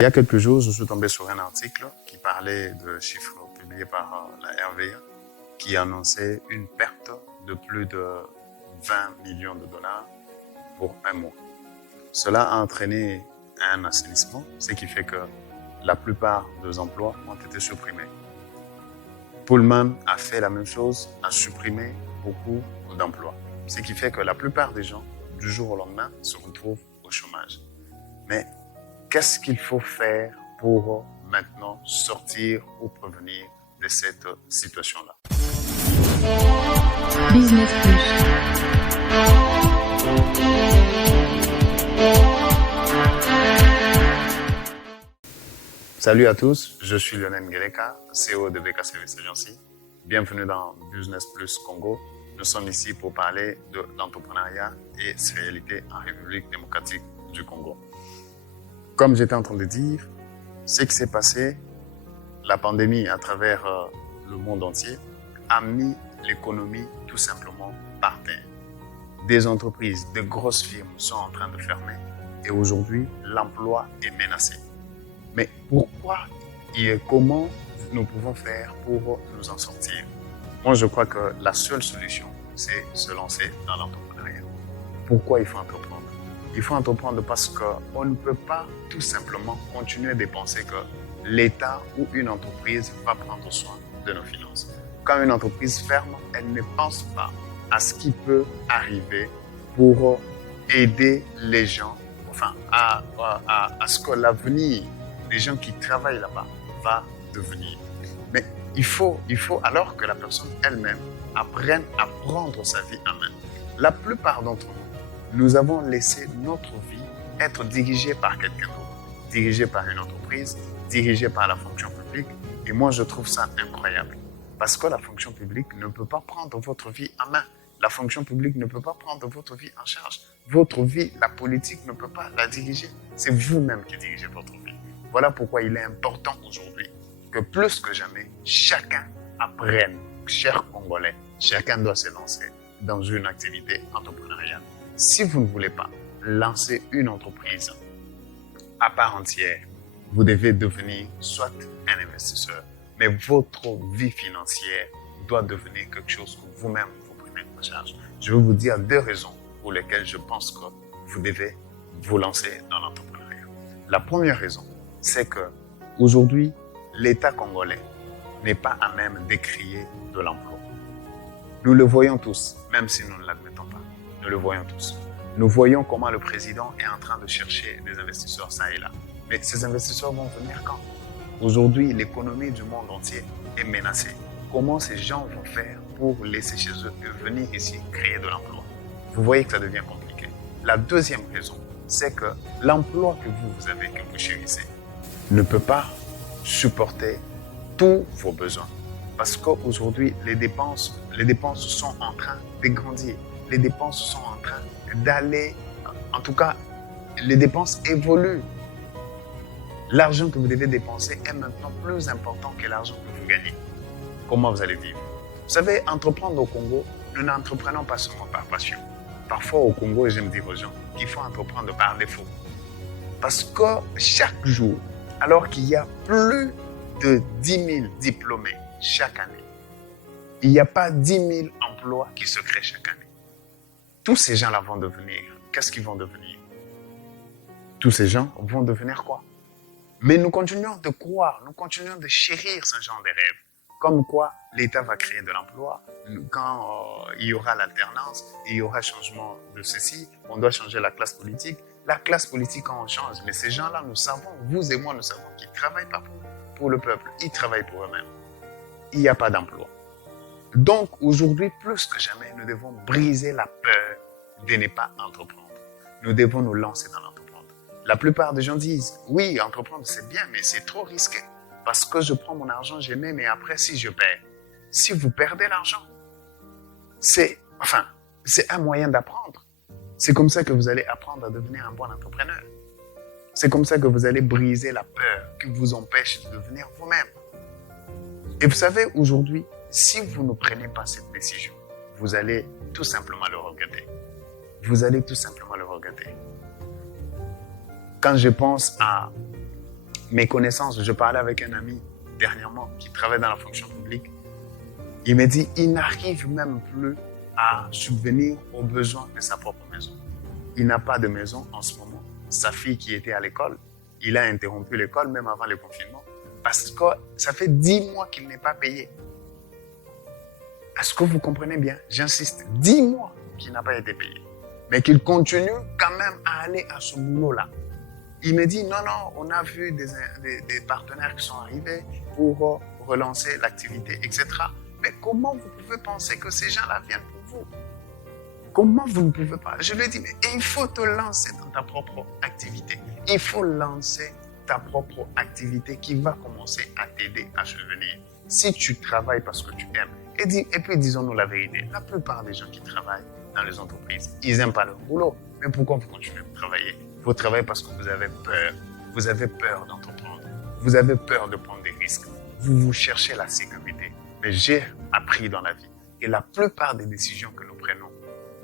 Il y a quelques jours, je suis tombé sur un article qui parlait de chiffres publiés par la RVA qui annonçait une perte de plus de 20 millions de dollars pour un mois. Cela a entraîné un assainissement, ce qui fait que la plupart des emplois ont été supprimés. Pullman a fait la même chose, a supprimé beaucoup d'emplois, ce qui fait que la plupart des gens, du jour au lendemain, se retrouvent au chômage. Mais qu'est-ce qu'il faut faire pour maintenant sortir ou prévenir de cette situation-là? Business Plus. Salut à tous, je suis Lionel Ngeleka, CEO de BK Service Agency. Bienvenue dans Business Plus Congo. Nous sommes ici pour parler de l'entrepreneuriat et ses réalités en République démocratique du Congo. Comme j'étais en train de dire, ce qui s'est passé, la pandémie à travers le monde entier, a mis l'économie tout simplement par terre. Des entreprises, de grosses firmes sont en train de fermer et aujourd'hui, l'emploi est menacé. Mais pourquoi et comment nous pouvons faire pour nous en sortir? Moi, je crois que la seule solution, c'est se lancer dans l'entrepreneuriat. Pourquoi il faut entreprendre? Il faut entreprendre parce qu'on ne peut pas tout simplement continuer de penser que l'État ou une entreprise va prendre soin de nos finances. Quand une entreprise ferme, elle ne pense pas à ce qui peut arriver pour aider les gens, enfin, à ce que l'avenir des gens qui travaillent là-bas va devenir. Mais il faut alors que la personne elle-même apprenne à prendre sa vie en main. La plupart d'entre nous avons laissé notre vie être dirigée par quelqu'un d'autre, dirigée par une entreprise, dirigée par la fonction publique. Et moi, je trouve ça incroyable. Parce que la fonction publique ne peut pas prendre votre vie en main. La fonction publique ne peut pas prendre votre vie en charge. Votre vie, la politique ne peut pas la diriger. C'est vous-même qui dirigez votre vie. Voilà pourquoi il est important aujourd'hui que plus que jamais, chacun apprenne, chers Congolais, chacun doit se lancer dans une activité entrepreneuriale. Si vous ne voulez pas lancer une entreprise à part entière, vous devez devenir soit un investisseur, mais votre vie financière doit devenir quelque chose que vous-même vous prenez en charge. Je vais vous dire 2 raisons pour lesquelles je pense que vous devez vous lancer dans l'entrepreneuriat. La première raison, c'est que aujourd'hui, l'État congolais n'est pas à même d'écrier de l'emploi. Nous le voyons tous, même si nous ne l'admettons pas. Nous le voyons tous. Nous voyons comment le président est en train de chercher des investisseurs ça et là. Mais ces investisseurs vont venir quand? Aujourd'hui, l'économie du monde entier est menacée. Comment ces gens vont faire pour laisser chez eux et venir ici créer de l'emploi? Vous voyez que ça devient compliqué. La deuxième raison, c'est que l'emploi que vous avez, que vous chérissez, ne peut pas supporter tous vos besoins. Parce qu'aujourd'hui, les dépenses sont en train de grandir. Les dépenses sont en train d'aller, en tout cas, les dépenses évoluent. L'argent que vous devez dépenser est maintenant plus important que l'argent que vous gagnez. Comment vous allez vivre? Vous savez, entreprendre au Congo, nous n'entreprenons pas seulement par passion. Parfois au Congo, j'aime dire aux gens qu'il faut entreprendre par défaut. Parce que chaque jour, alors qu'il y a plus de 10 000 diplômés chaque année, il n'y a pas 10 000 emplois qui se créent chaque année. Tous ces gens-là vont devenir, qu'est-ce qu'ils vont devenir? Tous ces gens vont devenir quoi? Mais nous continuons de croire, nous continuons de chérir ce genre de rêves. Comme quoi l'État va créer de l'emploi, quand il y aura l'alternance, il y aura changement de ceci, on doit changer la classe politique. La classe politique, on change, mais ces gens-là, nous savons, vous et moi, nous savons qu'ils ne travaillent pas pour le peuple, ils travaillent pour eux-mêmes. Il n'y a pas d'emploi. Donc, aujourd'hui, plus que jamais, nous devons briser la peur de ne pas entreprendre. Nous devons nous lancer dans l'entreprendre. La plupart des gens disent, oui, entreprendre, c'est bien, mais c'est trop risqué. Parce que je prends mon argent, je mets, mais après, si je perds, si vous perdez l'argent, c'est un moyen d'apprendre. C'est comme ça que vous allez apprendre à devenir un bon entrepreneur. C'est comme ça que vous allez briser la peur qui vous empêche de devenir vous-même. Et vous savez, aujourd'hui, si vous ne prenez pas cette décision, vous allez tout simplement le regretter. Vous allez tout simplement le regretter. Quand je pense à mes connaissances, je parlais avec un ami dernièrement qui travaille dans la fonction publique. Il m'a dit, il n'arrive même plus à subvenir aux besoins de sa propre maison. Il n'a pas de maison en ce moment. Sa fille qui était à l'école, il a interrompu l'école même avant le confinement parce que ça fait 10 mois qu'il n'est pas payé. Est-ce que vous comprenez bien? J'insiste, 10 mois qu'il n'a pas été payé. Mais qu'il continue quand même à aller à ce boulot-là. Il me dit, non, on a vu des partenaires qui sont arrivés pour relancer l'activité, etc. Mais comment vous pouvez penser que ces gens-là viennent pour vous? Comment vous ne pouvez pas? Je lui ai dit, mais il faut te lancer dans ta propre activité. Il faut lancer ta propre activité qui va commencer à t'aider à subvenir. Si tu travailles parce que tu aimes, et puis disons-nous la vérité, la plupart des gens qui travaillent dans les entreprises, ils n'aiment pas leur boulot. Mais pourquoi vous continuez à travailler? Vous travaillez parce que vous avez peur. Vous avez peur d'entreprendre. Vous avez peur de prendre des risques. Vous cherchez la sécurité. Mais j'ai appris dans la vie que la plupart des décisions que nous prenons,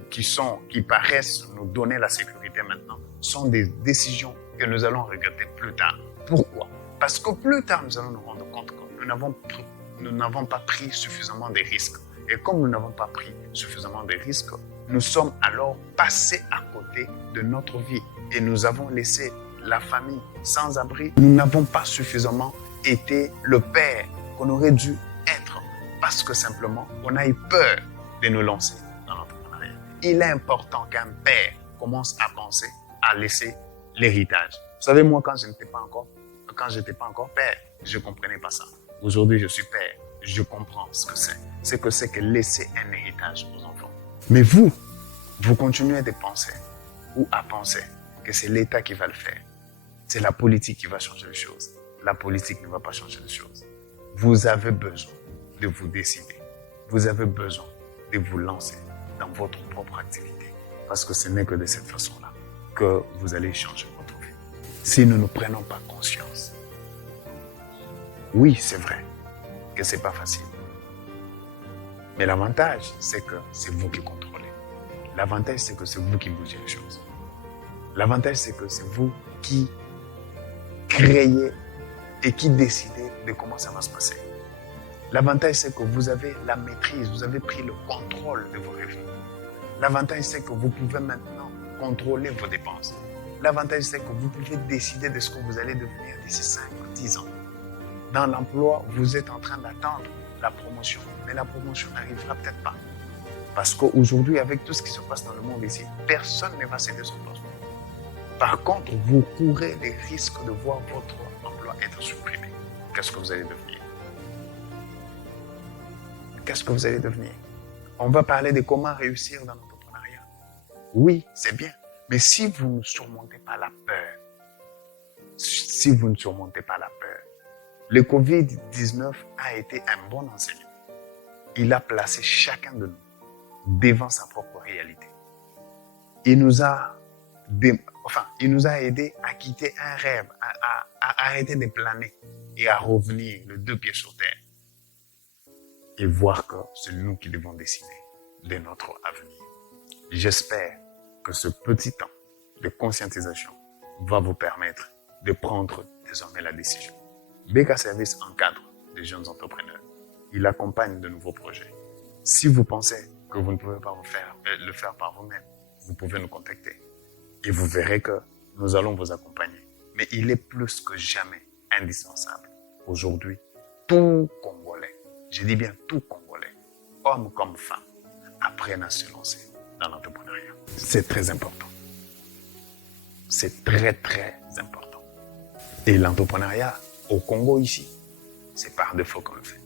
qui paraissent nous donner la sécurité maintenant, sont des décisions que nous allons regretter plus tard. Pourquoi? Parce que plus tard, nous allons nous rendre compte que nous n'avons pas pris suffisamment de risques. Et comme nous n'avons pas pris suffisamment de risques, nous sommes alors passés à côté de notre vie et nous avons laissé la famille sans abri. Nous n'avons pas suffisamment été le père qu'on aurait dû être parce que simplement, on a eu peur de nous lancer dans l'entrepreneuriat. Il est important qu'un père commence à penser à laisser l'héritage. Vous savez, moi, quand je n'étais pas encore père, je ne comprenais pas ça. Aujourd'hui, je suis père. Je comprends ce que c'est. C'est que c'est que laisser un héritage aux enfants. Mais vous continuez de penser ou à penser que c'est l'État qui va le faire. C'est la politique qui va changer les choses. La politique ne va pas changer les choses. Vous avez besoin de vous décider. Vous avez besoin de vous lancer dans votre propre activité. Parce que ce n'est que de cette façon-là que vous allez changer votre vie. Si nous ne prenons pas conscience, oui, c'est vrai que c'est pas facile. Mais l'avantage, c'est que c'est vous qui contrôlez. L'avantage, c'est que c'est vous qui bougez les choses. L'avantage, c'est que c'est vous qui créez et qui décidez de comment ça va se passer. L'avantage, c'est que vous avez la maîtrise, vous avez pris le contrôle de vos revenus. L'avantage, c'est que vous pouvez maintenant contrôler vos dépenses. L'avantage, c'est que vous pouvez décider de ce que vous allez devenir d'ici 5 ou 10 ans. Dans l'emploi, vous êtes en train d'attendre la promotion, mais la promotion n'arrivera peut-être pas. Parce qu'aujourd'hui, avec tout ce qui se passe dans le monde ici, personne ne va céder son poste. Par contre, vous courez les risques de voir votre emploi être supprimé. Qu'est-ce que vous allez devenir? Qu'est-ce que vous allez devenir? On va parler de comment réussir dans l'entrepreneuriat. Oui, c'est bien. Mais si vous ne surmontez pas la peur, le Covid-19 a été un bon enseignant. Il a placé chacun de nous devant sa propre réalité. Il nous a aidé à quitter un rêve, à arrêter de planer et à revenir les 2 pieds sur terre. Et voir que c'est nous qui devons décider de notre avenir. J'espère que ce petit temps de conscientisation va vous permettre de prendre désormais la décision. BK Service encadre des jeunes entrepreneurs. Il accompagne de nouveaux projets. Si vous pensez que vous ne pouvez pas le faire par vous-même, vous pouvez nous contacter. Et vous verrez que nous allons vous accompagner. Mais il est plus que jamais indispensable. Aujourd'hui, tout Congolais, je dis bien tout Congolais, hommes comme femmes, apprennent à se lancer dans l'entrepreneuriat. C'est très important. C'est très, très important. Et l'entrepreneuriat au Congo ici, c'est par défaut qu'on le fait.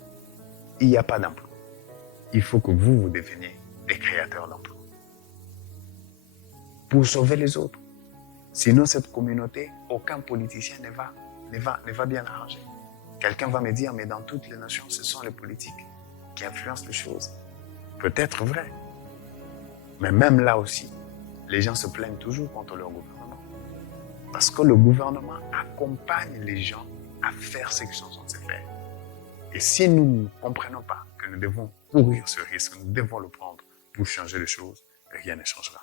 Il n'y a pas d'emploi. Il faut que vous deveniez des créateurs d'emplois. Pour sauver les autres. Sinon, cette communauté, aucun politicien ne va bien arranger. Quelqu'un va me dire, mais dans toutes les nations, ce sont les politiques qui influencent les choses. Peut-être vrai. Mais même là aussi, les gens se plaignent toujours contre leur gouvernement. Parce que le gouvernement accompagne les gens à faire ce qu'ils sont censés faire. Et si nous ne comprenons pas que nous devons courir ce risque, nous devons le prendre pour changer les choses, rien ne changera.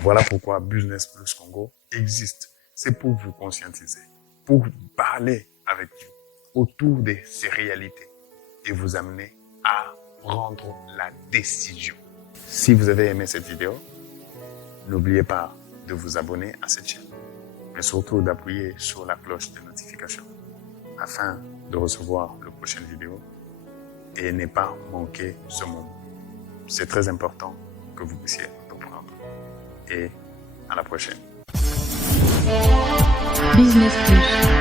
Voilà pourquoi Business Plus Congo existe. C'est pour vous conscientiser. pour parler avec vous autour de ces réalités et vous amener à prendre la décision. Si vous avez aimé cette vidéo, n'oubliez pas de vous abonner à cette chaîne, mais surtout d'appuyer sur la cloche de notification afin de recevoir la prochaine vidéo et ne pas manquer ce moment. C'est très important que vous puissiez entreprendre. Et à la prochaine. Business Plus.